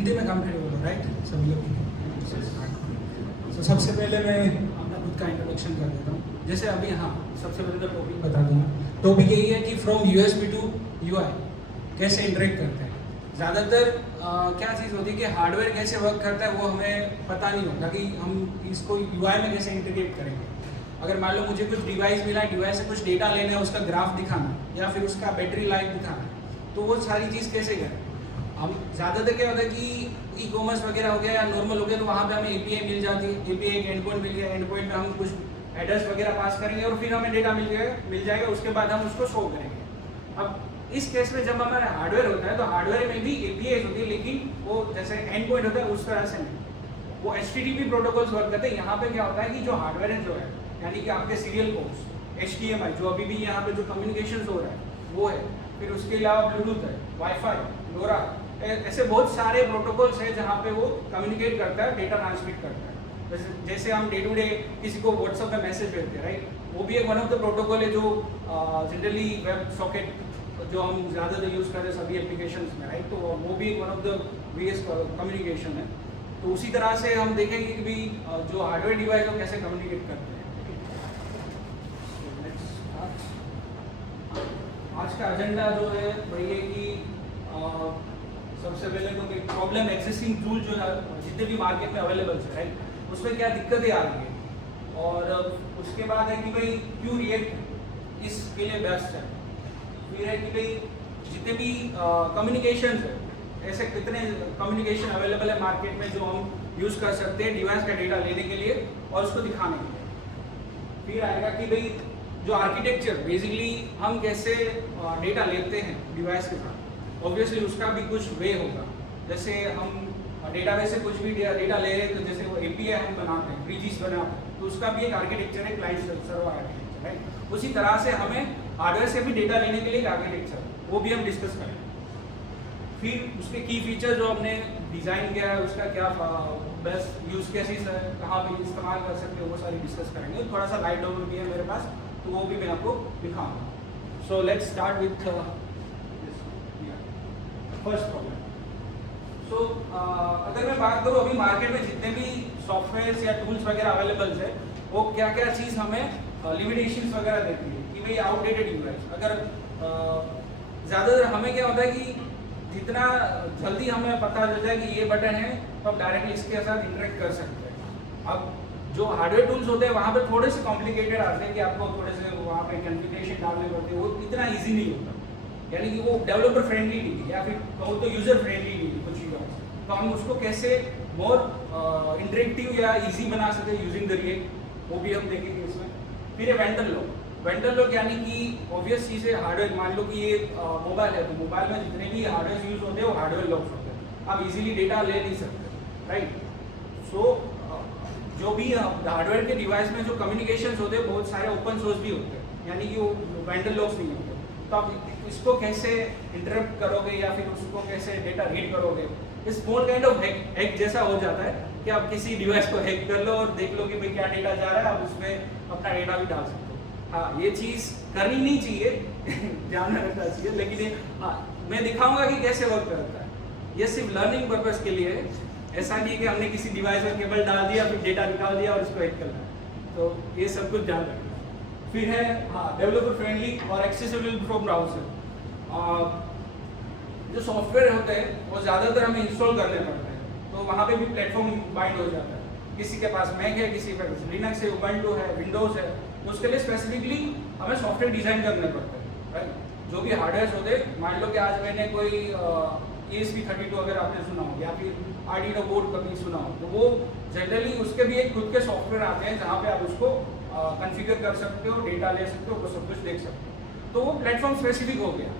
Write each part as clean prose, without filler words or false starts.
हिंदी में कंफर्टेबल हो, राइट सभी लोग? तो सबसे पहले मैं अपना खुद का इंट्रोडक्शन कर देता हूँ। जैसे अभी हाँ, सबसे पहले तो टॉपिक बता दूँगा। टॉपिक यही है कि फ्रॉम यूएसबी टू यूआई कैसे इंटरेक्ट करते हैं। ज़्यादातर क्या चीज़ होती है कि हार्डवेयर कैसे वर्क करता है वो हमें पता नहीं होता कि हम इसको यूआई में कैसे इंटीग्रेट करेंगे। अगर मान लो मुझे कुछ डिवाइस मिला है, डिवाइस से कुछ डेटा लेना है, उसका ग्राफ दिखाना या फिर उसका बैटरी लाइफ दिखाना, तो वो सारी चीज़ कैसे करें। हम ज़्यादातर क्या होता है कि ई कॉमर्स वगैरह हो गया या नॉर्मल हो गया तो वहाँ पे हमें एपीआई मिल जाती है। एपीआई एक एंड पॉइंट मिल गया, एंड पॉइंट में हम कुछ एड्रेस वगैरह पास करेंगे और फिर हमें डेटा मिल जाएगा। उसके बाद हम उसको शो करेंगे। अब इस केस में जब हमारा हार्डवेयर होता है तो हार्डवेयर में भी एपीआई होती है, लेकिन वो जैसे एंड पॉइंट होता है उस तरह से नहीं, वो HTTP प्रोटोकॉल्स वर्क करते हैं। यहाँ पे क्या होता है कि जो हार्डवेयर है जो है यानी कि आपके सीरियल पोर्ट्स, HDMI जो अभी भी यहाँ पे जो कम्युनिकेशन हो रहा है वो है, फिर उसके अलावा ब्लूटूथ है, वाईफाई, लोरा, ऐसे बहुत सारे प्रोटोकॉल्स हैं जहाँ पे वो कम्युनिकेट करता है, डेटा ट्रांसमिट करता है। जैसे हम डे टू डे किसी को व्हाट्सएप में मैसेज भेजते हैं, राइट, वो भी एक वन ऑफ द प्रोटोकॉल है जो जनरली वेब सॉकेट जो हम ज़्यादातर यूज़ करते हैं सभी एप्लीकेशंस में, राइट, तो वो भी एक one of the ways communication है। तो उसी तरह से हम देखेंगे कि भी जो हार्डवेयर डिवाइस है कैसे कम्युनिकेट करते हैं। आज का एजेंडा जो है वही है कि सबसे पहले तो एक प्रॉब्लम एक्सिस्टिंग टूल जो है जितने भी मार्केट में अवेलेबल है, राइट, उसमें क्या दिक्कतें आ रही है, और उसके बाद है कि भाई क्यों रिएक्ट इसके लिए बेस्ट है। फिर है कि भाई जितने भी कम्युनिकेशन है, ऐसे कितने कम्युनिकेशन अवेलेबल है मार्केट में जो हम यूज़ कर सकते हैं डिवाइस का डेटा लेने के लिए और उसको दिखाने के लिए। फिर आएगा कि भाई जो आर्किटेक्चर बेसिकली हम कैसे डेटा लेते हैं डिवाइस के साथ, ऑब्वियसली उसका भी कुछ वे होगा। जैसे हम डेटाबेस से कुछ भी डेटा ले रहे हैं तो जैसे वो एपीआई हम बनाते हैं, ब्रिजेस बनाते हैं, तो उसका भी एक आर्किटेक्चर है, क्लाइंट सर्वर आर्किटेक्चर, राइट। उसी तरह से हमें हार्डवेयर से भी डेटा लेने के लिए एक आर्किटेक्चर, वो भी हम डिस्कस करेंगे। फिर उसके की फीचर जो हमने डिज़ाइन किया है उसका क्या बेस्ट यूज़ केसेस है, कहाँ पे इस्तेमाल कर सकते हो, वो सारी डिस्कस करेंगे। थोड़ा सा लाइट ओवर भी है मेरे पास, तो वो भी मैं आपको दिखाऊंगा। So let's start with first problem. So अगर मैं बात करूँ अभी मार्केट में जितने भी सॉफ्टवेयर या टूल्स वगैरह अवेलेबल है वो क्या क्या चीज़ हमें लिमिटेशंस वगैरह देती है कि भाई आउटडेटेड डिवाइस। अगर ज़्यादातर हमें क्या होता है कि जितना जल्दी हमें पता चल जाए कि ये बटन है तो आप डायरेक्टली इसके साथ इंटरेक्ट कर सकते हैं। अब जो हार्डवेयर टूल्स होते हैं वहाँ पे थोड़े से कॉम्प्लिकेटेड आते हैं कि आपको थोड़े से वहाँ पे कॉन्फ़िगरेशन डालने पड़ते हैं, वो इतना ईजी नहीं होता, यानी कि वो डेवलपर फ्रेंडली नहीं है या फिर कहो तो यूज़र फ्रेंडली नहीं है कुछ चीज़। तो हम उसको कैसे मोर इंटरेक्टिव या ईजी बना सकते हैं यूजिंग द रिएक्ट, वो भी हम देखेंगे इसमें। फिर है वेंडर लॉक। वेंडर लॉक यानी कि ऑब्वियस चीज़ है, हार्डवेयर मान लो कि ये मोबाइल है तो मोबाइल में जितने भी हार्डवेयर यूज़ होते हैं वो हार्डवेयर लॉक्स होते हैं, आप इजीली डेटा ले नहीं सकते, राइट। सो जो भी हार्डवेयर के डिवाइस में जो कम्युनिकेशन होते हैं बहुत सारे ओपन सोर्स भी होते हैं, यानी कि वो वेंडर लॉक्स नहीं होते। तो आप इसको कैसे इंटरप्ट करोगे या फिर उसको कैसे डेटा रीड करोगे, स्मॉल काइंड ऑफ हैक जैसा हो जाता है कि आप किसी डिवाइस को हैक कर लो और देख लो कि भाई क्या डेटा जा रहा है, आप उसमें अपना डेटा भी डाल सकते हो। हाँ, ये चीज़ करनी नहीं चाहिए ध्यान रखना चाहिए, लेकिन हाँ मैं दिखाऊंगा कि कैसे वर्क करता है। ये सिर्फ लर्निंग पर्पस के लिए है, ऐसा नहीं है कि हमने किसी डिवाइस में केबल डाल दिया फिर डेटा निकाल दिया और उसको हैक करना है। तो ये सब कुछ ध्यान रखना। फिर है हाँ डेवलपर फ्रेंडली और एक्सेसिबल फ्रॉम ब्राउजर। जो सॉफ्टवेयर होते हैं वो ज़्यादातर हमें इंस्टॉल करने पड़ते हैं, तो वहाँ पे भी प्लेटफॉर्म बाइंड हो जाता है। किसी के पास मैक है, किसी के पास लिनक्स है, उबंटू है, विंडोज़ है, तो उसके लिए स्पेसिफिकली हमें सॉफ्टवेयर डिज़ाइन करने पड़ते हैं, राइट। जो भी हार्डवेयर होते हैं, मान लो कि आज मैंने कोई ESP32 अगर आपने सुना हो या फिर आर्डिनो बोर्ड कभी सुना हो, तो वो जनरली उसके भी एक खुद के सॉफ्टवेयर आते हैं जहाँ पे आप उसको कॉन्फ़िगर कर सकते हो, डेटा ले सकते हो, वो सब कुछ देख सकते हो। तो वो प्लेटफॉर्म स्पेसिफिक हो गया,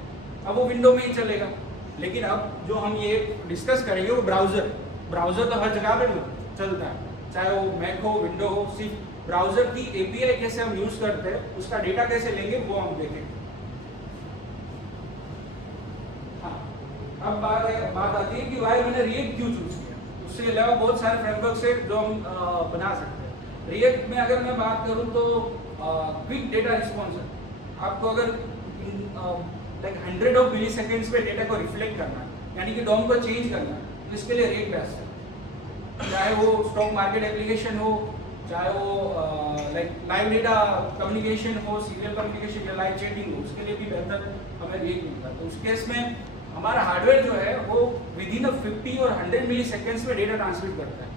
अब वो विंडो में ही चलेगा। लेकिन अब जो हम ये डिस्कस करेंगे वो ब्राउज़र तो हर जगह पे चलता है, चाहे वो मैक हो, विंडो हो। सिर्फ ब्राउज़र की API कैसे हम यूज़ करते हैं, उसका डेटा कैसे लेंगे, वो हम देखेंगे। अब बात आती है कि वाई मैंने रिएक्ट क्यों चूज किया। उससे अलावा बहुत सारे फ्रेमवर्क्स है जो हम बना सकते हैं। रिएक्ट में अगर मैं बात करूं तो क्विक डेटा रिस्पॉन्स है। आपको अगर लाइक 100 मिली सेकेंड्स पे डेटा को रिफ्लेक्ट करना है, यानी कि डॉम को चेंज करना है, तो इसके लिए रेट बेस्ट है, चाहे वो स्टॉक मार्केट एप्लीकेशन हो, चाहे वो लाइक लाइव डेटा कम्युनिकेशन हो, सीरियल कम्युनिकेशन या लाइव चैटिंग हो, उसके लिए भी बेहतर हमें रेट मिलता है। तो उस केस में हमारा हार्डवेयर जो है वो विद इन 50 और 100 मिली सेकेंड्स में डेटा ट्रांसमिट करता है।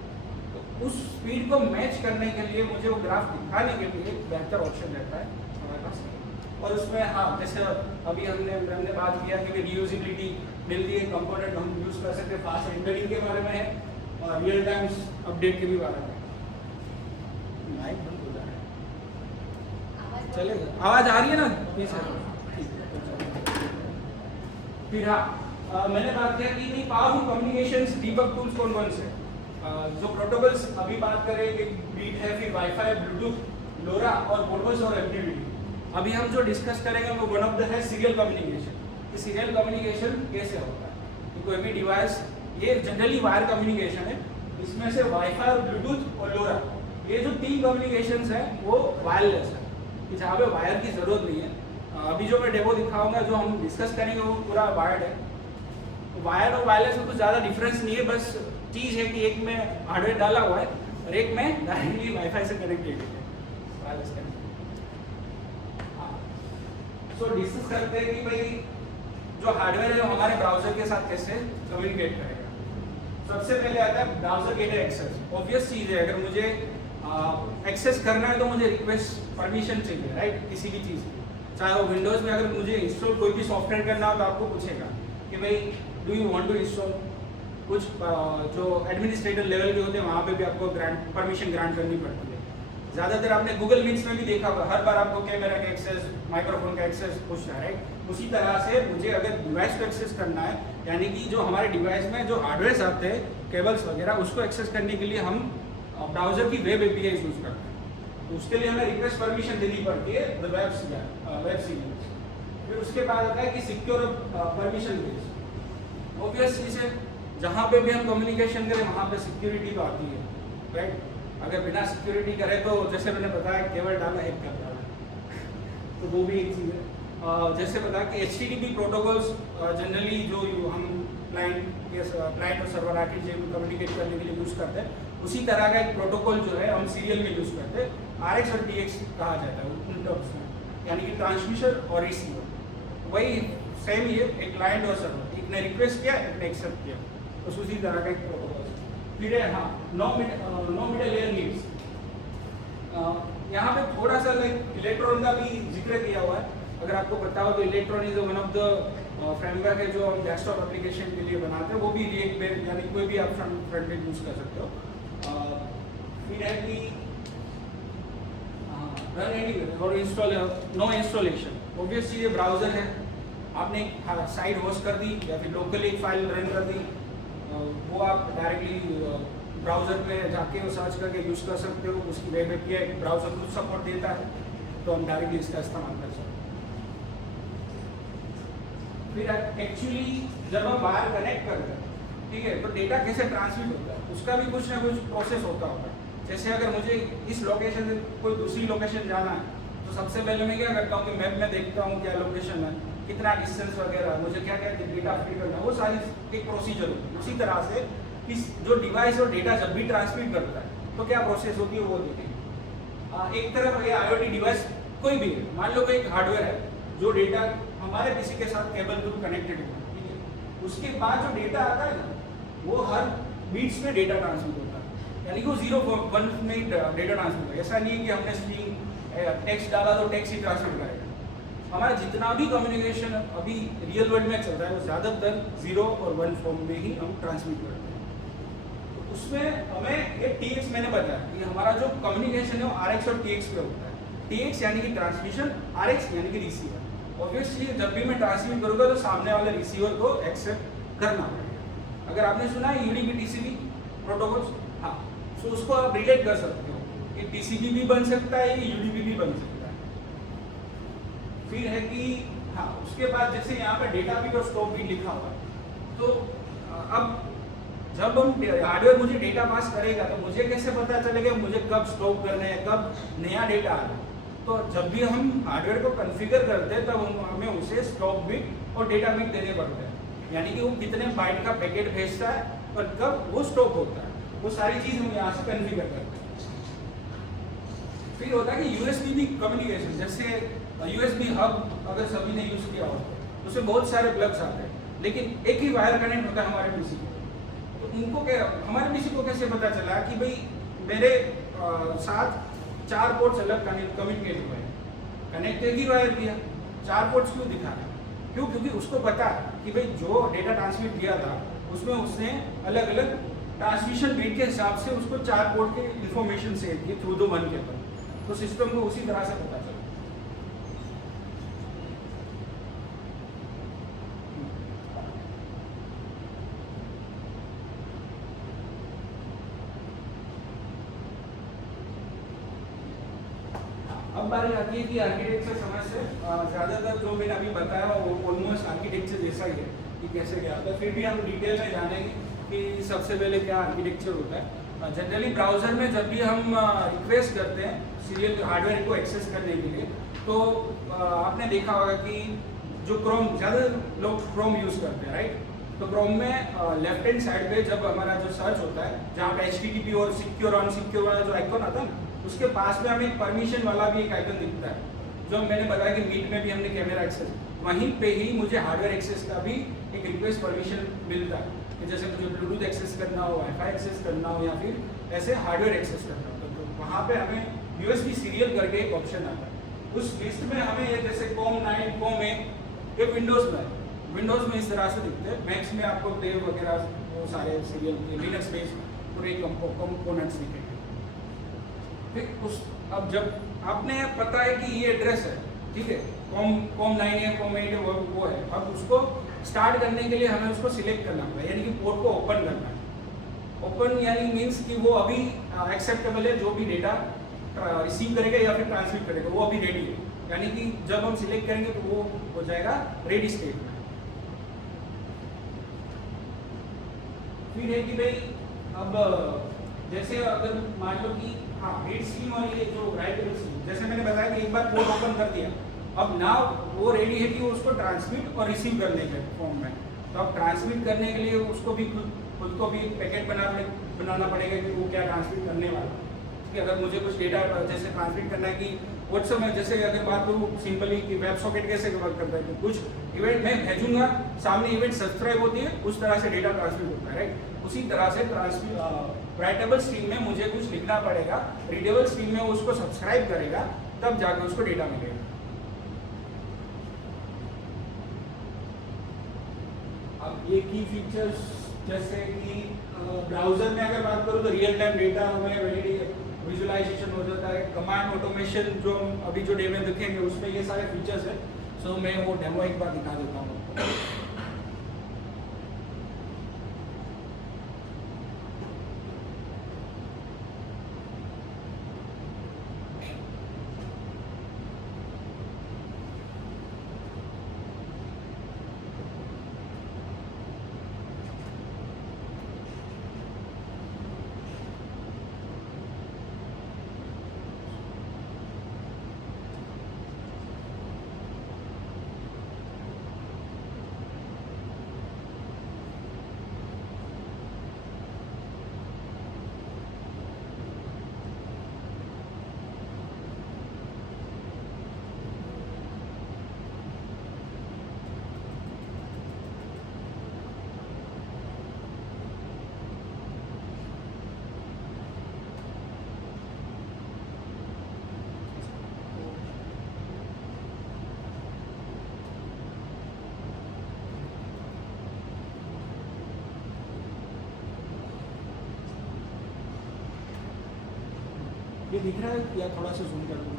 तो उस स्पीड को मैच करने के लिए मुझे वो ग्राफ दिखाने के लिए बेहतर ऑप्शन रहता है हमारे पास। और उसमें हाँ, जैसे अभी हमने बात किया कि रियूजिबिलिटी मिलती है, कंपोनेंट हम यूज़ कर सकते हैं, फास्ट एम्बेडिंग के बारे में है और रियल टाइम अपडेट के भी बारे में। माइक बंद हो जा रहा है, चलेगा? आवाज़ आ रही है ना? फिर हाँ, मैंने बात किया कि नहीं पावरफुल कम्युनिकेशंस डीबग टूल्स कौन कौन से जो प्रोटोकॉल्स अभी बात करें, एक बीट है, फिर वाईफाई, ब्लूटूथ, लोरा और मोडबस और एमक्यूटीटी। अभी हम जो डिस्कस करेंगे वो वन ऑफ द है सीरियल कम्युनिकेशन। कि सीरियल कम्युनिकेशन कैसे होता है कि कोई भी डिवाइस, ये जनरली वायर कम्युनिकेशन है, इसमें से वाईफाई और ब्लूटूथ और लोरा, ये जो 3 कम्युनिकेशंस हैं वो वायरलेस है, कि जहाँ पे वायर की ज़रूरत नहीं है। अभी जो मैं डेमो दिखाऊंगा, जो हम डिस्कस करेंगे वो पूरा वायर्ड है। तो वायर और वायरलेस में कुछ ज़्यादा डिफरेंस नहीं है, बस चीज़ है कि एक में हार्डवेयर डाला हुआ है और एक में डायरेक्टली वाईफाई से कनेक्टेड है, वायरलेस कनेक्टेड। सो डिस्कस करते हैं कि भाई जो हार्डवेयर है वो हमारे ब्राउजर के साथ कैसे कम्युनिकेट करेगा। सबसे पहले आता है ब्राउजर गेटेड एक्सेस। ऑब्वियस चीज़ है, अगर मुझे एक्सेस करना है तो मुझे रिक्वेस्ट परमिशन चाहिए, राइट, किसी भी चीज़ की। चाहे वो विंडोज़ में अगर मुझे इंस्टॉल कोई भी सॉफ्टवेयर करना हो तो आपको पूछेगा कि भाई do you want to install. कुछ जो एडमिनिस्ट्रेटर लेवल के होते हैं वहाँ पे भी आपको परमिशन ग्रांट करनी पड़ती है। ज़्यादातर आपने गूगल मीट्स में भी देखा होगा, हर बार आपको कैमरा का एक्सेस, माइक्रोफोन का एक्सेस पूछना है, राइट। उसी तरह से मुझे अगर डिवाइस को एक्सेस करना है, यानी कि जो हमारे डिवाइस में जो हार्डवेयर आते हैं, केबल्स वगैरह, उसको एक्सेस करने के लिए हम ब्राउजर की वेब एपीआई यूज करते हैं। तो उसके लिए हमें रिक्वेस्ट परमिशन देनी पड़ती है वेब सीरीज। फिर उसके बाद आता है कि सिक्योर परमिशन बेस। ऑब्वियस चीज़ है, जहाँ पे भी हम कम्युनिकेशन करें वहाँ पे सिक्योरिटी तो आती है, राइट। अगर बिना सिक्योरिटी करें तो जैसे मैंने बताया केवल डाला हैक कर डाला तो वो भी एक चीज़ है। जैसे बताया कि HTTP प्रोटोकॉल्स जनरली जो हम क्लाइंट और सर्वर आर्किटेक्चर में कम्युनिकेट करने के लिए यूज़ करते हैं, उसी तरह का एक प्रोटोकॉल जो है हम सीरियल में यूज़ करते हैं। RX और TX कहा जाता है उन टर्म्स में, यानी कि ट्रांसमिशन और रिसीवर। वही सेम ही है, एक क्लाइंट और सर्वर, एक ने रिक्वेस्ट किया, एक ने एक्सेप्ट किया, तो उसी तरह का एक प्रोटोकॉल। फिर है हाँ, नो मिडल लेयर नीड्स। यहाँ पे थोड़ा सा लाइक इलेक्ट्रॉन का भी जिक्र किया हुआ है। अगर आपको पता हो तो electron is one of the framework है जो हम डेस्कटॉप एप्लीकेशन के लिए बनाते हैं, वो भी रिएक्ट बेस्ड, यानी कोई भी आप फ्रंट एंड यूज़ कर सकते हो। फिर है कि रन एनीवेयर और इंस्टॉल, नो इंस्टॉलेशन। ऑब्वियस चीज़ ब्राउज़र है, आपने एक साइट होस्ट कर दी या फिर लोकली एक फाइल रन कर दी, वो आप डायरेक्टली ब्राउज़र में जाके वो सर्च करके यूज़ कर सकते हो। उसकी वेब एपीआई ब्राउज़र खुद सपोर्ट देता है, तो हम डायरेक्टली इसका इस्तेमाल कर सकते हैं। फिर एक्चुअली जब हम वायर कनेक्ट करते हैं, ठीक है, तो डेटा कैसे ट्रांसमिट होता है उसका भी कुछ ना कुछ प्रोसेस होता होगा। जैसे अगर मुझे इस लोकेशन से कोई दूसरी लोकेशन जाना है तो सबसे पहले मैं क्या करता हूँ कि मैप में देखता हूँ क्या लोकेशन है, कितना डिस्टेंस वगैरह, मुझे क्या क्या डेटा फीड करना है, वो सारी एक प्रोसीजर होती है। उसी तरह से कि जो डिवाइस और डेटा जब भी ट्रांसमिट करता है तो क्या प्रोसेस होती है वो देखेंगे। एक तरफ ये IoT डिवाइस कोई भी है, मान लो कोई एक हार्डवेयर है जो डेटा हमारे किसी के साथ केबल थ्रू कनेक्टेड है, ठीक है। उसके बाद जो डेटा आता है ना, वो हर बीट्स में डेटा ट्रांसमिट होता है, यानी कि वो 0-1 में डेटा ट्रांसमिट होगा। ऐसा नहीं है कि हमने स्ट्रिंग टेक्स्ट डाला तो टेक्स्ट ही ट्रांसमिट करेगा। हमारा जितना भी कम्युनिकेशन अभी रियल वर्ल्ड में चल रहा है वो ज़्यादातर 0 और 1 फॉर्म में ही हम ट्रांसमिट करते हैं। तो उसमें हमें एक TX मैंने बताया कि हमारा जो कम्युनिकेशन है वो RX और TX पे होता है। TX यानी कि ट्रांसमिशन, RX यानी कि रिसीवर। ऑब्वियसली जब भी मैं ट्रांसमिट करूँगा तो सामने वाले रिसीवर को एक्सेप्ट करना पड़ेगा। अगर आपने सुना है UDP TCP प्रोटोकॉल्स, हाँ, तो उसको आप रिलेट कर सकते हो कि TCP भी बन सकता है, UDP भी बन सकता है। फिर है कि हाँ, उसके बाद जैसे यहाँ पे डेटा भी और स्टॉप भी लिखा हुआ है, तो अब जब हम हार्डवेयर मुझे डेटा पास करेगा तो मुझे कैसे पता चलेगा मुझे कब स्टॉप करना है, कब नया डेटा आ रहा है। तो जब भी हम हार्डवेयर को कॉन्फ़िगर करते हैं तब हमें उसे स्टॉप बिट और डेटा बिट देने पड़ते हैं, यानी कि वो कितने बाइट का पैकेट भेजता है और कब वो स्टॉप होता है, वो सारी चीज़ हम यहाँ से कन्फिगर करते हैं। फिर होता है कि यूएसबी भी कम्युनिकेशन, जैसे यूएसबी हब अगर सभी ने यूज़ किया हो तो उसमें बहुत सारे प्लग्स आते हैं, लेकिन एक ही वायर कनेक्ट होता है हमारे पीसी को। तो उनको क्या, हमारे पीसी को कैसे पता चला कि भाई मेरे साथ 4 पोर्ट्स अलग कम्युनिकेट हुए हैं, कनेक्ट एक ही वायर किया, 4 पोर्ट्स क्यों दिखा रहा है? क्यों? क्योंकि उसको पता है कि भाई जो डेटा ट्रांसमिट किया था उसमें उसने अलग अलग ट्रांसमिशन रेट के हिसाब से उसको 4 पोर्ट के इंफॉर्मेशन सेव किए थ्रू द वन केबल। तो सिस्टम को उसी तरह से पता चला। अब बारी आती है कि आर्किटेक्चर समझ से ज़्यादातर जो मैंने अभी बताया वो ऑलमोस्ट आर्किटेक्चर जैसा ही है कि कैसे क्या होता है। फिर भी हम डिटेल में जानेंगे कि सबसे पहले क्या आर्किटेक्चर होता है। जनरली ब्राउज़र में जब भी हम रिक्वेस्ट करते हैं सीरियल हार्डवेयर को एक्सेस करने के लिए, तो आपने देखा होगा कि जो क्रोम, ज़्यादा लोग क्रोम यूज़ करते हैं, राइट? तो क्रोम में लेफ्ट हैंड साइड पे जब हमारा जो सर्च होता है, जहाँ पे HTTP और सिक्योर ऑन सिक्योर वाला जो आइकन आता है ना, उसके पास में हमें परमिशन वाला भी एक आइकन दिखता है। जो मैंने बताया कि मीट में भी हमने कैमरा एक्सेस, वहीं पे ही मुझे हार्डवेयर एक्सेस का भी एक रिक्वेस्ट परमिशन मिलता है कि जैसे मुझे ब्लूटूथ एक्सेस करना हो, वाईफाई एक्सेस करना हो, या फिर ऐसे हार्डवेयर एक्सेस करना हो। तो वहाँ पे हमें USB सीरियल करके एक ऑप्शन आता है। उस लिस्ट में हमें ये जैसे COM9, COM8 ये विंडोज़ में इस तरह से दिखते हैं। मैक्स में आपको देव वगैरह वो सारे सीरियल, लिनक्स बेस्ड पूरे कंपोनेंट्स दिखेंगे। फिर उस, अब जब आपने पता है कि ये एड्रेस है, ठीक है, COM9 है, COM8 है, वो है, अब उसको स्टार्ट करने के लिए हमें उसको सिलेक्ट करना पड़ेगा, यानी कि पोर्ट को ओपन करना है। ओपन यानी मीन्स कि वो अभी एक्सेप्टेबल है, जो भी डेटा रिसीव करेगा या फिर ट्रांसमिट करेगा वो अभी रेडी है, यानी कि जब हम सिलेक्ट करेंगे तो वो हो जाएगा रेडी स्टेट में। फिर है कि भाई अब जैसे अगर मान लो कि हाँ रीड स्ट्रीम और ये जो राइटेबल स्ट्रीम, जैसे मैंने बताया कि एक बार पोर्ट ओपन कर दिया, अब ना वो रेडी है कि वो उसको ट्रांसमिट और रिसीव करने के फॉर्म में। तो अब ट्रांसमिट करने के लिए उसको भी खुद को भी एक पैकेट बनाना पड़ेगा कि वो क्या ट्रांसमिट करने वाला। कि अगर मुझे कुछ डेटा जैसे ट्रांसमिट करना है कि व्हाट्सएप में, जैसे अगर बात करूँ सिंपली कि वेब सॉकेट कैसे वर्क करता है, कि कुछ इवेंट मैं भेजूंगा, सामने इवेंट सब्सक्राइब होती है, उस तरह से डेटा ट्रांसमिट होता है, राइट? उसी तरह से राइटेबल स्ट्रीम में मुझे कुछ लिखना पड़ेगा, रीडेबल स्ट्रीम में उसको सब्सक्राइब करेगा, तब जाकर उसको डेटा मिलेगा। अब ये की फीचर्स जैसे कि ब्राउजर में अगर बात करूँ तो रियल टाइम डेटा हमें विजुअलाइजेशन हो जाता है, कमांड ऑटोमेशन जो हम अभी जो डेमो देखेंगे उसमें ये सारे फीचर्स है। सो मैं वो डेमो एक बार दिखा देता हूँ। ये दिख रहा है या थोड़ा सा जूम कर दूँ?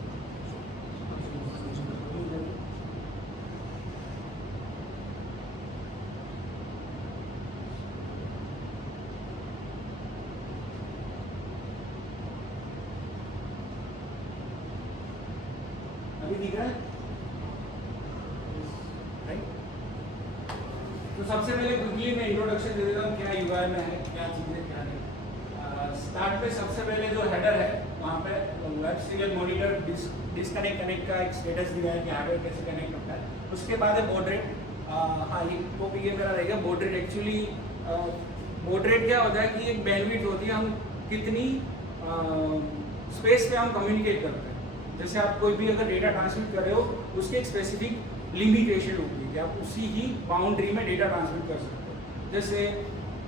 अभी दिख रहा है, राइट? तो सबसे पहले क्विकली मैं इंट्रोडक्शन दे देता हूँ क्या यूआई में है, क्या चीज़ें क्या नहीं। स्टार्ट पे सबसे पहले जो हेडर है वहाँ पे web serial monitor disconnect connect का एक स्टेटस दिया है कि हार्डवेयर कैसे कनेक्ट होता है। उसके बाद है बॉड रेट। हाँ, ये वो भी ये मेरा रहेगा। Baud rate actually baud rate क्या होता है कि एक बैंडविड्थ होती है, हम कितनी स्पेस पे हम कम्युनिकेट करते हैं। जैसे आप कोई भी अगर डेटा ट्रांसमिट कर रहे हो, उसकी एक स्पेसिफिक लिमिटेशन होती है कि आप उसी ही बाउंड्री में डेटा ट्रांसमिट कर सकते हो। जैसे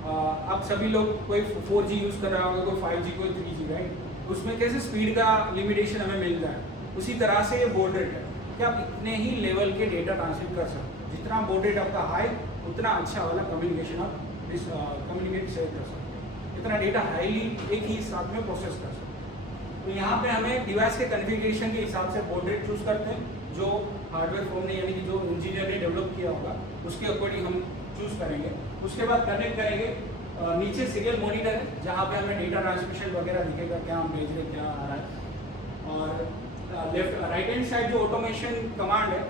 आप सभी लोग कोई 4G यूज़ कर रहा होगा, कोई 5G, कोई 3G, राइट? उसमें कैसे स्पीड का लिमिटेशन हमें मिलता है, उसी तरह से ये बॉड रेट है कि आप इतने ही लेवल के डेटा ट्रांसमिट कर सकते हो। जितना बॉड रेट आपका हाई, उतना अच्छा वाला कम्युनिकेशन आप कम्युनिकेट शेयर कर सकते हो, इतना डेटा हाईली एक ही साथ में प्रोसेस कर सकते हो। तो यहाँ पे हमें डिवाइस के कन्फिग्रेशन के हिसाब से बॉड रेट चूज़ करते हैं, जो हार्डवेयर फॉर्म ने यानी कि जो इंजीनियर ने डेवलप किया होगा उसके अकॉर्डिंग हम चूज़ करेंगे। उसके बाद कनेक्ट करेंगे, नीचे सीरियल मॉनिटर है जहाँ पे हमें डेटा ट्रांसमिशन वगैरह दिखेगा, क्या हम भेज रहे हैं, क्या आ रहा है। और लेफ्ट राइट हैंड साइड जो ऑटोमेशन कमांड है,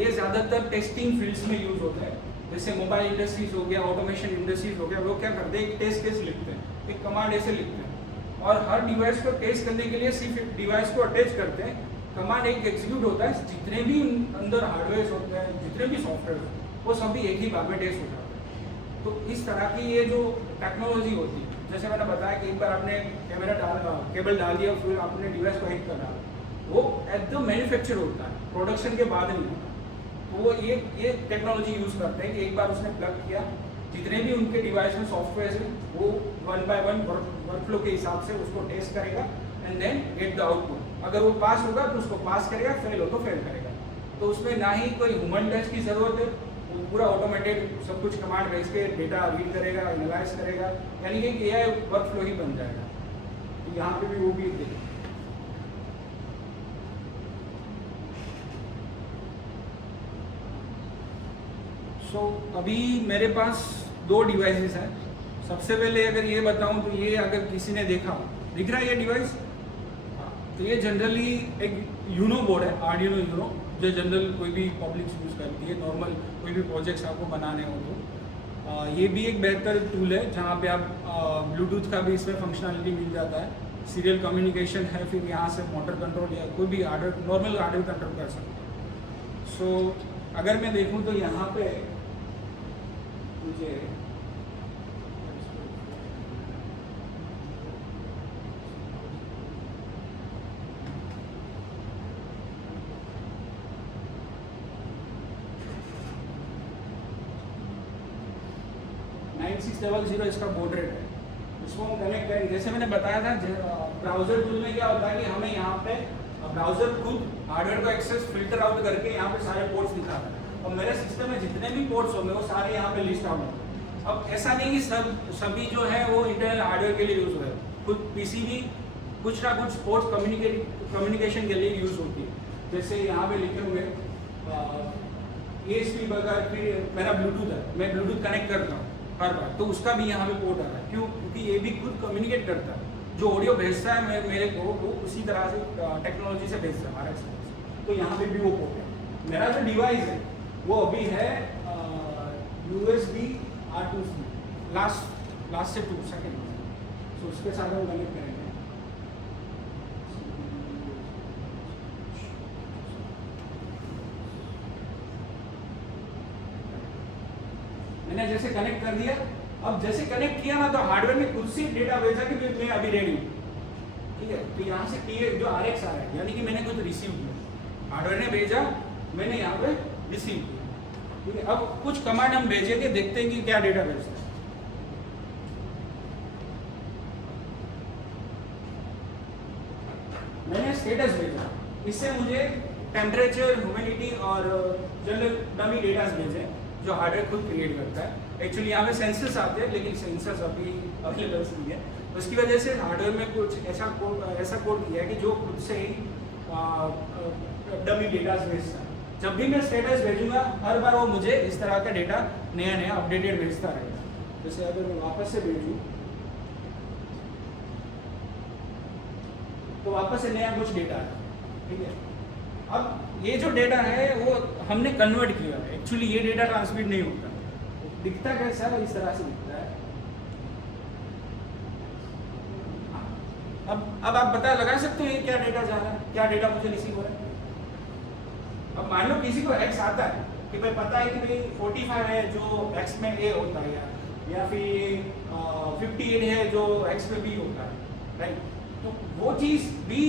ये ज़्यादातर टेस्टिंग फील्ड्स में यूज़ होता है। जैसे मोबाइल इंडस्ट्रीज हो गया, ऑटोमेशन इंडस्ट्रीज हो गया, वो क्या करते हैं, एक टेस्ट केस लिखते हैं, एक कमांड ऐसे लिखते हैं, और हर डिवाइस को टेस्ट करने के लिए सिर्फ डिवाइस को अटैच करते हैं, कमांड एक एग्जीक्यूट होता है, जितने भी अंदर हार्डवेयर होते हैं, जितने भी सॉफ्टवेयर, वो सभी एक ही बार में टेस्ट हो जाते हैं। तो इस तरह की ये जो टेक्नोलॉजी होती है, जैसे मैंने बताया कि एक बार आपने केबल डाल दिया, फिर आपने डिवाइस को हिट कर डाला, वो एट द मैन्युफैक्चर होता है, प्रोडक्शन के बाद नहीं होता। तो वो ये टेक्नोलॉजी यूज़ करते हैं कि एक बार उसने प्लग किया, जितने भी उनके डिवाइस में सॉफ्टवेयर है वो 1 by 1 वर्कफ्लो के हिसाब से उसको टेस्ट करेगा and then get the output. अगर वो पास होगा तो उसको पास करेगा, फेल हो तो फेल करेगा। तो उसमें ना ही कोई ह्यूमन टच की ज़रूरत है, वो पूरा ऑटोमेटेड सब कुछ कमांड भेज के डेटा रीड करेगा, एनालाइज करेगा, यानी कि AI वर्कफ्लो ही बन जाएगा। तो यहाँ पे भी वो भी देखें। अभी मेरे पास 2 डिवाइसेस हैं। सबसे पहले अगर ये बताऊं तो ये अगर किसी ने देखा हो, दिख रहा है ये डिवाइस, तो ये जनरली एक यूनो बोर्ड है, आर्डिनो यूनो, जो जनरल कोई भी पब्लिक यूज़ करती है, नॉर्मल कोई भी प्रोजेक्ट्स आपको बनाने हो तो। ये भी एक बेहतर टूल है जहाँ पे आप ब्लूटूथ का भी इसमें फंक्शनलिटी मिल जाता है, सीरियल कम्युनिकेशन है, फिर यहाँ से मोटर कंट्रोल या कोई भी हार्डवेयर, नॉर्मल हार्डवेयर कंट्रोल कर सकते हैं। अगर मैं देखूँ तो यहाँ पे मुझे इसका बॉड रेट है, इसको हम कनेक्ट करेंगे। जैसे मैंने बताया था, ब्राउजर टूल में क्या होता है कि हमें यहाँ पे ब्राउजर खुद हार्डवेयर को एक्सेस फिल्टर आउट करके यहाँ पे सारे पोर्ट्स दिखाता है, और मेरे सिस्टम में जितने भी पोर्ट्स होंगे वो सारे यहाँ पे लिस्ट आउट होंगे। अब ऐसा नहीं कि सभी जो है वो इंटरनल हार्डवेयर के लिए यूज़ हो रहा है, खुद पीसी भी कुछ ना कुछ पोर्ट्स कम्युनिकेशन के लिए यूज़ होती है। जैसे यहाँ पे लिखे हुए ESP वगैरह, फिर मेरा ब्लूटूथ है, मैं ब्लूटूथ कनेक्ट करता हूँ हर बार, तो उसका भी यहाँ पे पोर्ट आ रहा है। क्यों? क्योंकि ये भी खुद कम्युनिकेट करता है, जो ऑडियो भेजता है मेरे को, वो उसी तरह से टेक्नोलॉजी से भेजता है हमारे से। तो यहाँ पे भी वो पोर्ट है। मेरा जो डिवाइस है वो अभी है USB R2C, लास्ट से 2 सेकेंड, तो उसके साथ हम कनेक्ट करेंगे। मैंने जैसे कनेक्ट कर दिया, अब जैसे कनेक्ट किया ना तो हार्डवेयर ने खुद से डेटा भेजा कि मैं अभी रेडी हूँ, ठीक है। तो यहाँ से जो RX आ रहा है, यानी कि मैंने खुद रिसीव किया, हार्डवेयर ने भेजा, मैंने यहाँ पे रिसीव किया, ठीक है। अब कुछ कमांड हम भेजेंगे, देखते हैं कि क्या डेटा भेजता है। मैंने स्टेटस भेजा, इससे मुझे टेम्परेचर, ह्यूमिडिटी और जनरल डमी डेटा भेजे जो हार्डवेयर खुद क्रिएट करता है। एक्चुअली यहाँ पे सेंसर्स आते हैं, लेकिन सेंसर्स अभी अवेलेबल नहीं है, तो उसकी वजह से हार्डवेयर में कुछ ऐसा कोड किया है कि जो खुद से ही डमी डेटा भेजता है। जब भी मैं स्टेटस भेजूंगा, हर बार वो मुझे इस तरह का डेटा नया अपडेटेड भेजता रहेगा। जैसे अगर मैं वापस से भेजूँ तो वापस से नया कुछ डेटा है, ठीक है। अब ये जो डेटा है वो हमने कन्वर्ट किया है, एक्चुअली ये डेटा ट्रांसमिट नहीं होता, दिखता कैसा है, इस तरह से दिखता है। अब आप पता लगा सकते हो ये क्या डेटा जा रहा है, क्या डेटा मुझे रिसीव हो रहा है। अब मान लो किसी को X आता है कि भाई पता है कि भाई 45 है, जो X में A होता है, या या फिर 58 है जो एक्स पे भी होता है, राइट। तो वो चीज़ भी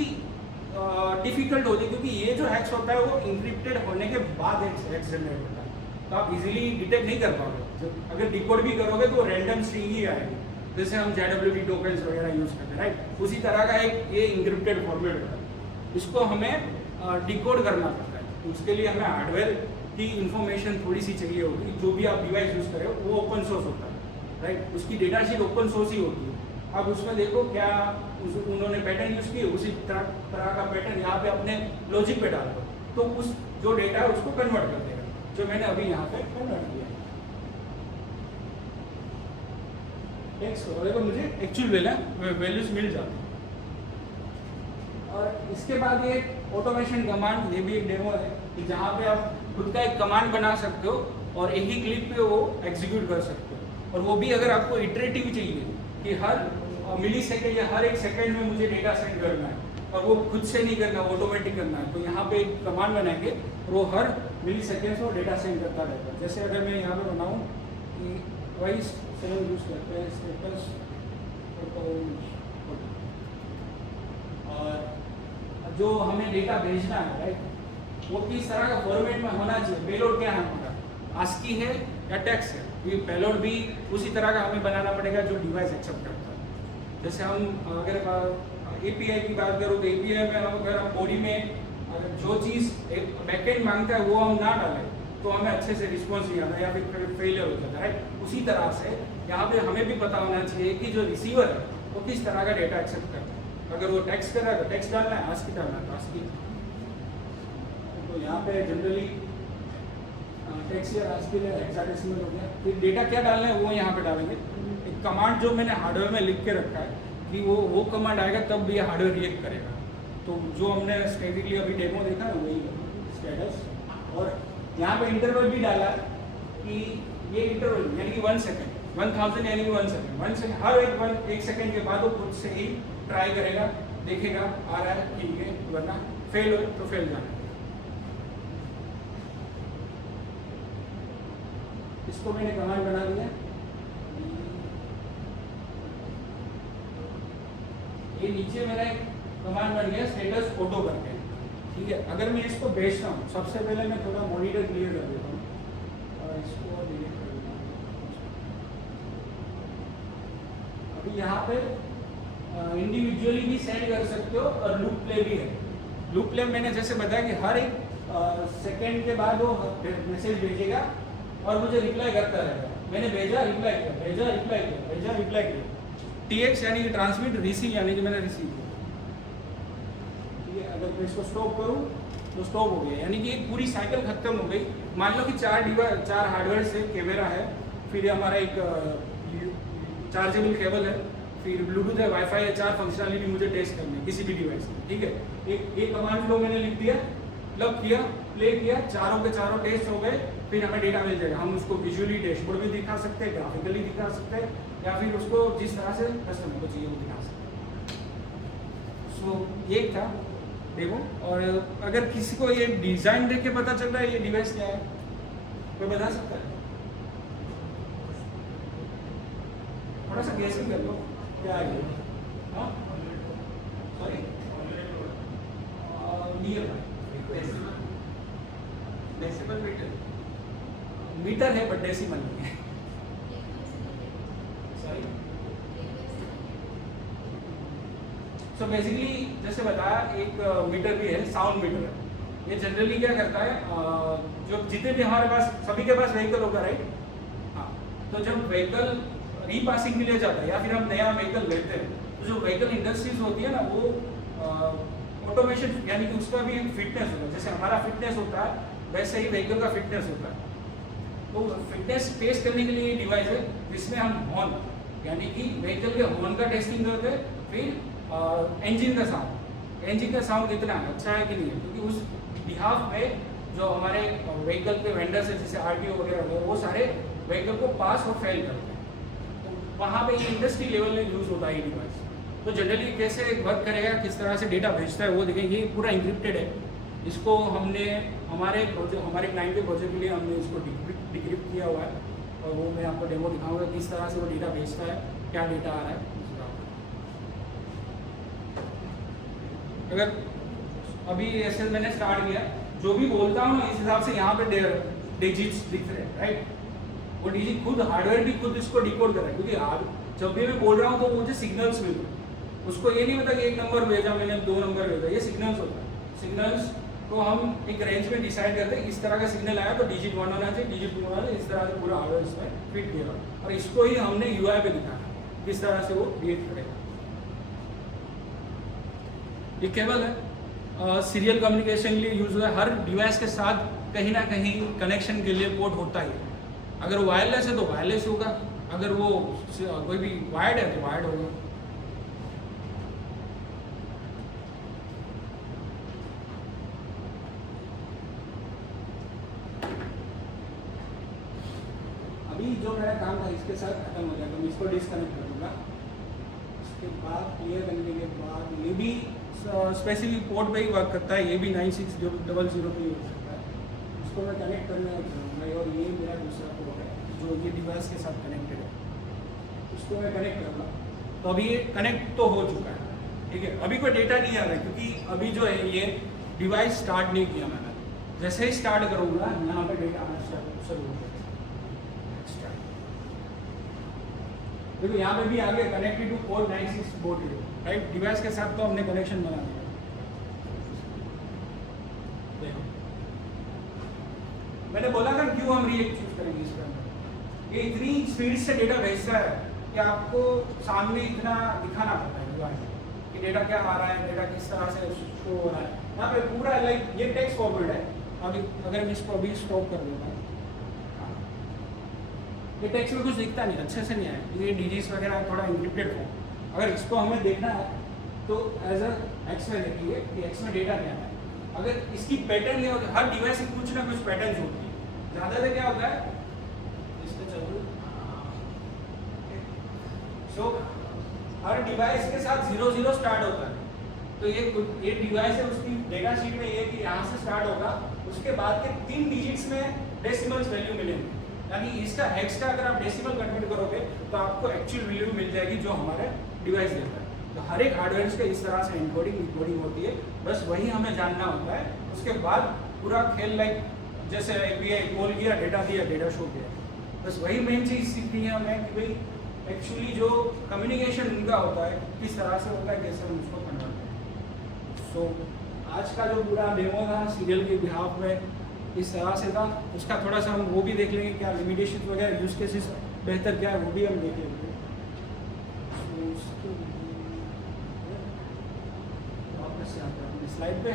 डिफिकल्ट होती है, क्योंकि ये जो हैक्स होता है वो इंक्रिप्टेड होने के बाद हैक्स जनरेट होता है, तो आप इजीली डिटेक्ट नहीं कर पाओगे। अगर डिकोड भी करोगे तो रैंडम स्ट्रिंग ही आएगी, जैसे हम JWT टोकन्स वगैरह यूज़ करते हैं, राइट। उसी तरह का एक ये इंक्रिप्टेड फॉर्मेट होता है, इसको हमें डिकोड करना पड़ता है। उसके लिए हमें हार्डवेयर की इंफॉर्मेशन थोड़ी सी चाहिए होगी। जो भी आप डिवाइस यूज़ करें वो ओपन सोर्स होता है, राइट। उसकी डेटा शीट ओपन सोर्स ही होती है। अब उसमें देखो क्या उन्होंने पैटर्न यूज़ किए, उसी तरह का पैटर्न यहाँ पे अपने लॉजिक पे डाल दो, तो उस जो डेटा है उसको कन्वर्ट कर देगा, जो मैंने अभी यहाँ पे कन्वर्ट किया। तो मुझे एक्चुअल वैल्यूज मिल जाती है। और इसके बाद ये ऑटोमेशन कमांड, ये भी एक डेमो है कि जहाँ पे आप खुद का एक कमांड बना सकते हो और एक ही क्लिक पे वो एग्जीक्यूट कर सकते हो। और वो भी अगर आपको इटरेटिव चाहिए कि हर मिली सेकेंड या हर एक सेकेंड में मुझे डेटा सेंड करना है और वो खुद से नहीं करना, ऑटोमेटिक करना है, तो यहाँ पे एक कमांड बनाएंगे और वो हर मिली सेकेंड से डेटा सेंड करता रहेगा। जैसे अगर मैं यहाँ पे बनाऊँ कि वाइस सेवन यूज़ करते हैं स्टेटस, और जो हमें डेटा भेजना है, राइट, वो किस तरह का फॉर्मेट में होना चाहिए। पेलोड क्या है हमारा, आस्की है या टेक्स्ट है, ये पेलोड भी उसी तरह का हमें बनाना पड़ेगा जो डिवाइस एक्सेप्ट करता है। जैसे हम अगर API की बात करो तो API में अगर हम बॉडी में जो चीज़ एक बैकएंड मांगता है वो हम ना डालें तो हमें अच्छे से रिस्पॉन्स नहीं आता या फिर फेलियर हो जाता है, राइट। उसी तरह से यहाँ पे हमें भी पता होना चाहिए कि जो रिसीवर है वो किस तरह का डेटा एक्सेप्ट करता है। अगर वो टेक्स्ट कर रहा है तो टेक्स्ट डालना है, आस्की डालना है तो आस्की। तो यहाँ पे जनरली टेक्स्ट या आस्की हेक्साडेसिमल हो गया। फिर डेटा क्या डालना है वो यहाँ पे डालेंगे। एक कमांड जो मैंने हार्डवेयर में लिख के रखा है कि वो कमांड आएगा तब भी हार्डवेयर रिएक्ट करेगा। तो जो हमने स्टैटिकली अभी डेमो देखा ना वही स्टेटस, और यहाँ पे इंटरवल भी डाला कि ये इंटरवल यानी कि 1 सेकेंड, 1000 यानी कि 1 सेकेंड, 1 सेकेंड हर एक सेकेंड के बाद वो खुद से ही ट्राई करेगा, देखेगा आ रहा है ठीक है, वरना फेल हो तो फेल जाना। इसको मैंने कमांड बना दिया। ये नीचे मेरा एक कमांड बन गया स्टेटस ऑटो करके, ठीक है। अगर मैं इसको भेजता हूँ, सबसे पहले मैं थोड़ा मॉनिटर क्लियर कर देता हूँ और इसको डिलीट कर देता हूँ। अभी यहाँ पे इंडिविजुअली भी सेंड कर सकते हो और लूप प्ले भी है। लूप प्ले मैंने जैसे बताया कि हर एक सेकेंड के बाद वो मैसेज भेजेगा और मुझे रिप्लाई करता रहेगा। मैंने भेजा रिप्लाई किया, भेजा रिप्लाई किया, भेजा रिप्लाई किया। TX यानी कि ट्रांसमिट, रिसीव यानी कि मैंने रिसीव किया। अगर मैं इसको स्टॉप करूं तो स्टॉप हो गया, यानी कि एक पूरी साइकिल खत्म हो गई। मान लो कि 4 हार्डवेयर से कैमरा है, फिर हमारा एक चार्जेबल केबल है, फिर ब्लूटूथ है, वाईफाई है, 4 फंक्शनलिटी मुझे टेस्ट करनी है किसी भी डिवाइस में, ठीक है। एक कमांड फ्लो मैंने लिख दिया, प्लग किया, प्ले किया, चारों के चारों टेस्ट हो गए, फिर हमें डेटा मिल जाएगा। हम उसको विजुअली डैशबोर्ड में दिखा सकते हैं, ग्राफिकली दिखा सकते हैं, या फिर उसको जिस तरह से कस्टमर को चाहिए वो दिखा सकते हैं। सो ये था देखो। और अगर किसी को ये डिज़ाइन देख के पता चल रहा है ये डिवाइस क्या है, कोई बता सकता है? थोड़ा सा गेस भी कर लो क्या है ये। हाँ सॉरी, डेसिमल मीटर है बट डेसिमल नहीं है। सॉरी। सो बेसिकली जैसे बताया एक मीटर भी है, साउंड मीटर है। ये जनरली क्या करता है, जो जितने भी हमारे पास, सभी के पास व्हीकल होगा, राइट। हाँ, तो जब व्हीकल रीपासिंग के लिए जाता है या फिर हम नया व्हीकल लेते हैं, तो जो व्हीकल इंडस्ट्रीज होती है ना वो ऑटोमेशन यानी कि उसका भी एक फिटनेस होता है। जैसे हमारा फिटनेस होता है वैसे ही व्हीकल का फिटनेस होता है। तो फिटनेस टेस्ट करने के लिए ये डिवाइस है जिसमें हम हॉर्न यानी कि व्हीकल के हॉर्न का टेस्टिंग करते हैं, फिर इंजन का साउंड कितना है, अच्छा है कि नहीं है, क्योंकि उस बिहाफ में जो हमारे व्हीकल के वेंडर्स है जैसे RTO वगैरह वो सारे व्हीकल को पास और फेल करते हैं। तो वहाँ पे ये इंडस्ट्री लेवल में यूज़ होता है ये डिवाइस। तो जनरली कैसे वर्क करेगा, किस तरह से डेटा भेजता है वो देखेंगे। ये पूरा इंक्रिप्टेड है। इसको हमने हमारे क्लाइंट के प्रोजेक्ट के लिए हमने इसको डिक्रिप्ट किया हुआ है। और वो मैं आपको डेमो दिखाऊंगा किस तरह से वो डेटा भेजता है, क्या डेटा आ रहा है। अगर अभी ऐसे मैंने स्टार्ट किया, जो भी बोलता हूँ ना इस हिसाब से यहाँ पे डिजिट्स दिख रहे हैं, राइट। वो डिजिट खुद हार्डवेयर भी खुद इसको डिकोड कर रहा है, क्योंकि जब भी मैं बोल रहा हूँ तो मुझे सिग्नल्स मिल रहे हैं। उसको ये नहीं पता कि एक नंबर भेजा मैंने, 2 नंबर भेजा, ये सिग्नल्स होता है। सिग्नल्स को हम एक रेंज में डिसाइड करते हैं, इस तरह का सिग्नल आया तो डिजिट 1 होना चाहिए, डिजिट 2 होना चाहिए, इस तरह से पूरा हार्डवेयर इसमें फिट किया। और इसको ही हमने यूआई पे दिखाया किस तरह से वो क्रिएट करेगा। ये केबल है, सीरियल कम्युनिकेशन के लिए यूज हुआ है। हर डिवाइस के साथ कहीं ना कहीं कनेक्शन के लिए पोर्ट होता ही है। अगर वायरलेस है तो वायरलेस होगा, अगर वो कोई भी वायर्ड है तो वायर्ड होगा। अभी जो मेरा काम था इसके साथ खत्म हो जाएगा, मैं इसको डिस्कनेक्ट कर दूंगा। उसके बाद क्लियर करने के बाद ये भी स्पेसिफिक पोर्ट पे ही वर्क करता है, ये भी 9600 पे यूज करता है। इसको मैं कनेक्ट करना चाहूँगा और ये मेरा दूसरा पोर्ट है जो ये डिवाइस के साथ कनेक्टेड है, उसको मैं कनेक्ट करूँगा। तो अभी ये कनेक्ट तो हो चुका है, ठीक है। अभी कोई डेटा नहीं आ रहा है क्योंकि अभी जो है ये डिवाइस स्टार्ट नहीं किया मैंने। जैसे ही स्टार्ट करूँगा यहाँ पे डेटा आना शुरू हो जाएगा। देखो यहाँ पे भी आ गया connected two port 96 board, right. Device के साथ तो हमने कनेक्शन बना दिया। देखो मैंने बोला था क्यों हम रिएक्ट चूज करेंगे इस पर। ये इतनी स्पीड से डेटा भेजता है कि आपको सामने इतना दिखाना पड़ता है डिवाइस कि डेटा क्या आ रहा है, डेटा किस तरह से शो हो रहा है। यहाँ पे पूरा लाइक ये टेक्स्ट फॉरवर्ड है। अभी अगर मैं इसको अभी स्टॉप कर देता हूँ, ये टेक्स्ट में कुछ दिखता नहीं, अच्छे से नहीं आया, ये डिजिट्स वगैरह थोड़ा इंक्रिप्टेड हो। अगर इसको हमें देखना है तो एज अ एक्स में देखिए कि एक्स में डेटा क्या है। अगर इसकी पैटर्न क्या होता है, हर डिवाइस की कुछ ना कुछ पैटर्न होती है। ज़्यादातर क्या होता है इसको चलो सो हर डिवाइस के साथ 00 स्टार्ट होता है। तो ये डिवाइस है, उसकी डेटा शीट में ये कि यहाँ से स्टार्ट होगा, उसके बाद के 3 डिजिट्स में डेसिमल्स वैल्यू मिलेंगे। यानी इसका हेक्स का अगर आप डेसिमल कन्वर्ट करोगे तो आपको एक्चुअल वैल्यू मिल जाएगी जो हमारे डिवाइस देता है। तो हर एक हार्डवेयर के इस तरह से एनकोडिंग डिकोडिंग होती है, बस वही हमें जानना होता है। उसके बाद पूरा खेल लाइक जैसे API कॉल किया, डेटा दिया, डेटा शो किया, बस वही मेन चीज़ सीखनी है हमें कि भाई एक्चुअली जो कम्युनिकेशन उनका होता है किस तरह से होता है, कैसे हम उसको कन्वर्ट करें। सो आज का जो पूरा डेमो था सीरियल के बिहाफ में इस तरह से था। उसका थोड़ा सा हम वो भी देख लेंगे, क्या लिमिटेशन वगैरह यूज केसेस बेहतर क्या है वो भी हम देख लेंगे। वापस से आते हैं अपनी स्लाइड पे।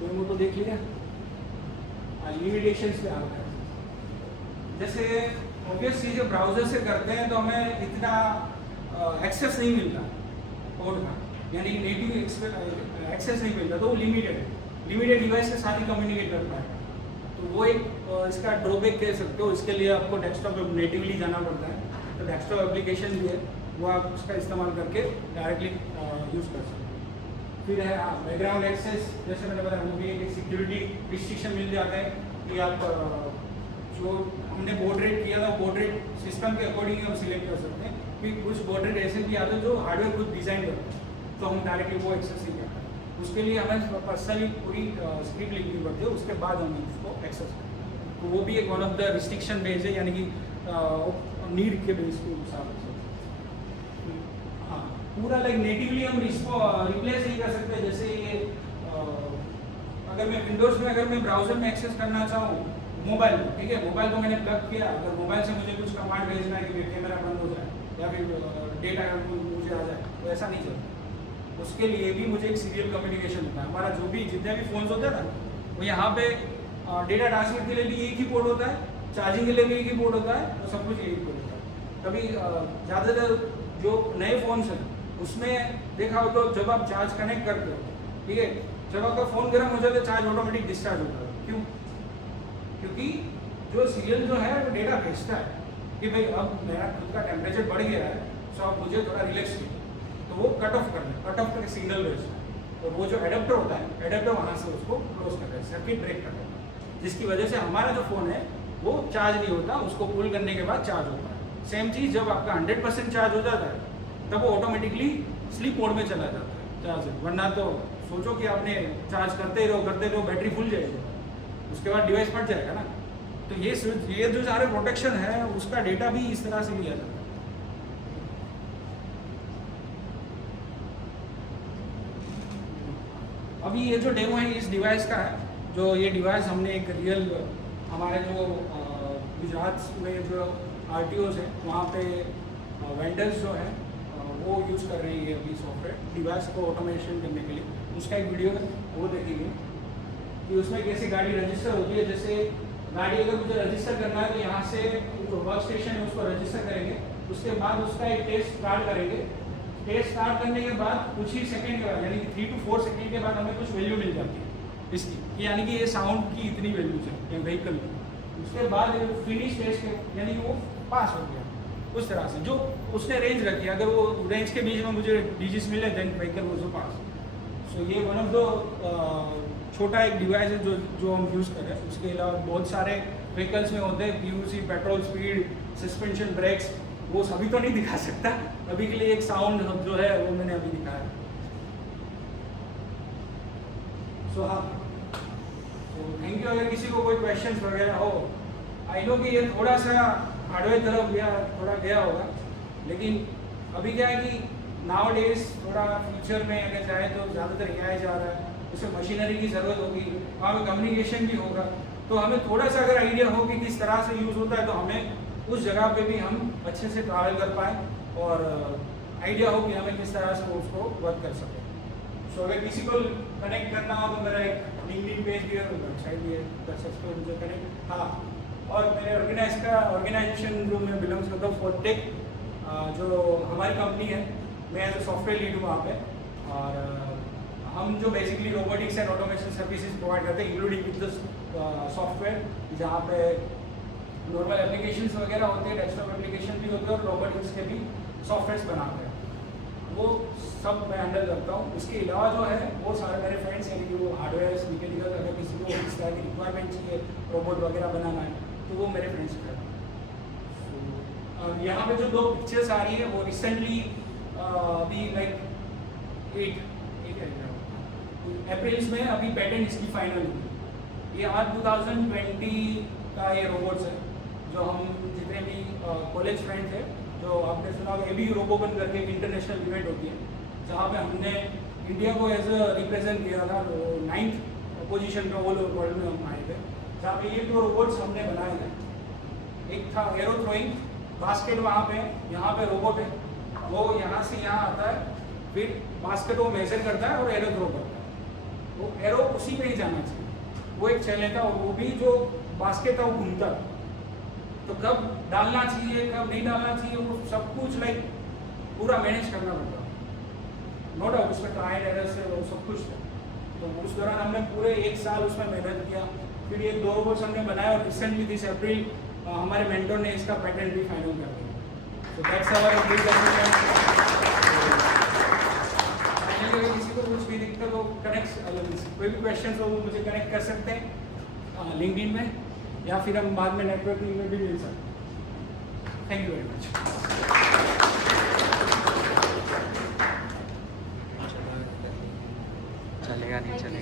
डेमो तो देख लिया, लिमिटेशंस पे आ गए। जैसे ऑब्वियस चीज़ ब्राउजर से करते हैं तो हमें इतना एक्सेस नहीं मिलता कोड का, यानी नेटिव एक्सेस नहीं मिलता, तो वो लिमिटेड है। लिमिटेड डिवाइस के साथ ही कम्युनिकेट कर पाएगा, तो वो एक इसका ड्रॉबैक कह सकते हो। इसके लिए आपको डेस्कटॉप पे नेटिवली जाना पड़ता है, तो डेस्कटॉप एप्लीकेशन भी है, वो आप उसका इस्तेमाल करके डायरेक्टली यूज़ कर सकते हो। फिर है बैकग्राउंड एक्सेस, जैसे मैंने बताया वो भी एक सिक्योरिटी रिस्ट्रिक्शन मिल जाता है कि आप जो हमने बोर्ड रेट किया था बोर्ड रेट सिस्टम के अकॉर्डिंग हम सिलेक्ट कर सकते हैं। फिर कुछ बोर्ड रेट ऐसे भी आते हैं जो हार्डवेयर खुद डिज़ाइन करते हैं, तो हम डायरेक्टली वो एक्सेस नहीं करते। उसके लिए हमें पर्सनली पूरी स्क्रिप्ट लिखनी पड़ती है, उसके बाद हम उसको एक्सेस करते हैं। तो वो भी एक one of the restriction base है, यानी कि नीड के बेस के हिसाब से। हाँ, पूरा लाइक नेटिवली हम इसको रिप्लेस नहीं कर सकते। जैसे ये अगर मैं विंडोज़ में अगर मैं ब्राउजर में एक्सेस करना चाहूँ मोबाइल में, ठीक है, मोबाइल को मैंने प्लग किया, अगर मोबाइल से मुझे कुछ कमांड भेजना है कि कैमरा बंद हो जाए या फिर डेटा मुझे आ जाए, तो ऐसा नहीं चलता। उसके लिए भी मुझे एक सीरियल कम्युनिकेशन होता है। हमारा जो भी जितने भी फ़ोन्स होते हैं ना, वो यहाँ पे डेटा ट्रांसमिट के लिए भी एक ही पोर्ट होता है, चार्जिंग के लिए भी एक ही पोर्ट होता है, तो सब कुछ एक पोर्ट होता है। कभी ज़्यादातर जो नए फ़ोन्स हैं उसमें देखा हो तो जब आप चार्ज कनेक्ट करते हो, ठीक है, जब आपका फ़ोन गर्म हो जाता है चार्ज ऑटोमेटिक डिस्चार्ज होता है। क्यों? क्योंकि जो सीरियल जो है वो डेटा भेजता है कि भाई अब मेरा खुद का टेम्परेचर बढ़ गया है, सो अब मुझे थोड़ा रिलैक्स चाहिए, तो वो कट ऑफ करके सिग्नल भेजता है। और वो जो एडाप्टर होता है, एडाप्टर वहाँ से उसको क्लोज कर रहा है, सर्किट ब्रेक कर रहा है। जिसकी वजह से हमारा जो फ़ोन है वो चार्ज नहीं होता, उसको पुल करने के बाद चार्ज होता है। सेम चीज़ जब आपका 100% चार्ज हो जाता है तब वो ऑटोमेटिकली स्लीप मोड में चला जाता है चार्जर। वरना तो सोचो कि आपने चार्ज करते रहो बैटरी फुल जाएगी, उसके बाद डिवाइस फट जाएगा ना। तो ये जो सारे प्रोटेक्शन है उसका डेटा भी इस तरह से लिया जाता है। अभी ये जो डेमो है इस डिवाइस का है, जो ये डिवाइस हमने एक रियल हमारे जो गुजरात में जो RTOs हैं वहाँ पे वेंडर्स जो हैं वो यूज़ कर रहे हैं ये अभी सॉफ्टवेयर डिवाइस को ऑटोमेशन करने के लिए। उसका एक वीडियो है वो देखेंगे कि उसमें कैसे गाड़ी रजिस्टर होती है। जैसे गाड़ी अगर मुझे रजिस्टर करना है तो यहाँ से जो वर्क स्टेशन है उसको रजिस्टर करेंगे, उसके बाद उसका एक टेस्ट स्टार्ट करेंगे। टेस्ट स्टार्ट करने के बाद कुछ ही सेकंड के बाद यानी कि 3 to 4 सेकंड के बाद हमें कुछ वैल्यू मिल जाती है इसकी, यानी कि ये साउंड की इतनी वैल्यूज है व्हीकल की। उसके बाद फिनिश टेस्ट यानी कि वो पास हो गया उस तरह से जो उसने रेंज रखी है। अगर वो रेंज के बीच में मुझे डिजिट्स मिले देन व्हीकल वॉज पास। सो ये वन ऑफ द छोटा एक डिवाइस है जो हम यूज़ कर रहे हैं। उसके अलावा बहुत सारे व्हीकल्स में होते हैं PUC, petrol, speed, suspension, brakes, वो सभी तो नहीं दिखा सकता। अभी के लिए एक साउंड जो है वो मैंने अभी दिखाया। सो हाँ, तो थैंक यू। अगर किसी को कोई क्वेश्चंस वगैरह हो, आई नो कि ये थोड़ा सा हार्डवेयर तरफ या थोड़ा गया होगा, लेकिन अभी क्या है कि नाउ डेज थोड़ा फ्यूचर में अगर जाए तो ज़्यादातर AI जा रहा है, उसमें मशीनरी की ज़रूरत होगी, वहाँ पे कम्युनिकेशन भी होगा। तो हमें थोड़ा सा अगर आइडिया हो कि किस तरह से यूज़ होता है तो हमें उस जगह पे भी हम अच्छे से ट्रैवल कर पाएँ और आइडिया हो कि हमें किस तरह से उसको वर्क कर सकें। सो अगर किसी को कनेक्ट करना हो तो मेरा एक LinkedIn पेज भी है, वेबसाइट भी है, कर सकते हो मुझे कनेक्ट। हाँ, और मेरे ऑर्गेनाइजेशन जो मैं बिलोंग्स करता हूँ फोर्टेक, जो हमारी कंपनी है, मैं एज ए सॉफ्टवेयर लीड हूँ वहाँ पे। और हम जो basically robotics and automation services provide करते हैं इंक्लूडिंग विद द सॉफ्टवेयर, जहाँ पे नॉर्मल एप्लीकेशंस वगैरह होते हैं, डेस्कटॉप एप्लीकेशन भी होते हैं और रोबोटिक्स के भी सॉफ्टवेयर्स बनाते हैं, वो सब मैं हैंडल करता हूँ। इसके अलावा जो है वो सारे मेरे फ्रेंड्स यानी कि वो हार्डवेयर मैकेनिकल, अगर किसी को इस तरह की रिक्वायरमेंट चाहिए रोबोट वगैरह बनाना है तो वो मेरे फ्रेंड्स हैं। यहाँ पे जो 2 पिक्चर्स आ रही है वो रिसेंटली अभी लाइक 8 अप्रैल में अभी पेटेंट इसकी फाइनल हुई। ये आज 2020 का ये रोबोट्स है जो हम जितने भी कॉलेज फ्रेंड थे, जो आपने सुना होगा ABU रोबोकन करके एक इंटरनेशनल इवेंट होती है जहाँ पे हमने इंडिया को एज अ रिप्रेजेंट किया था। तो 9th पोजीशन पे ऑल ओवर वर्ल्ड में हम आए थे, जहाँ पे ये 2 रोबोट्स हमने बनाए थे। एक था एरो थ्रोइंग बास्केट, वहाँ पे यहाँ पे रोबोट है, वो यहाँ से यहाँ आता है, फिर बास्केट वो मेजर करता है और एरो थ्रो करता है। वो एरो उसी पे ही जाना चाहिए, वो एक चैलेंज था। और वो भी जो बास्केट था वो घूमता, तो कब डालना चाहिए कब नहीं डालना चाहिए वो सब कुछ लाइक पूरा मैनेज करना पड़ता। नो डाउट उसमें ट्रायल एरर से वो सब कुछ था। तो उस दौरान हमने पूरे 1 साल उसमें मेहनत किया, फिर ये 2 रोबोट्स हमने बनाए और रिसेंटली दिस अप्रैल हमारे मेंटर ने इसका पेटेंट भी फाइनल कर दिया। तो दैट्स आवर किसी को कुछ भी दिक्कत हो, कनेक्ट कोई भी क्वेश्चन हो वो मुझे कनेक्ट कर सकते हैं LinkedIn में, या फिर हम बाद में नेटवर्किंग में भी मिल सकते हैं। Thank you very much. चलेगा नहीं चलेगा।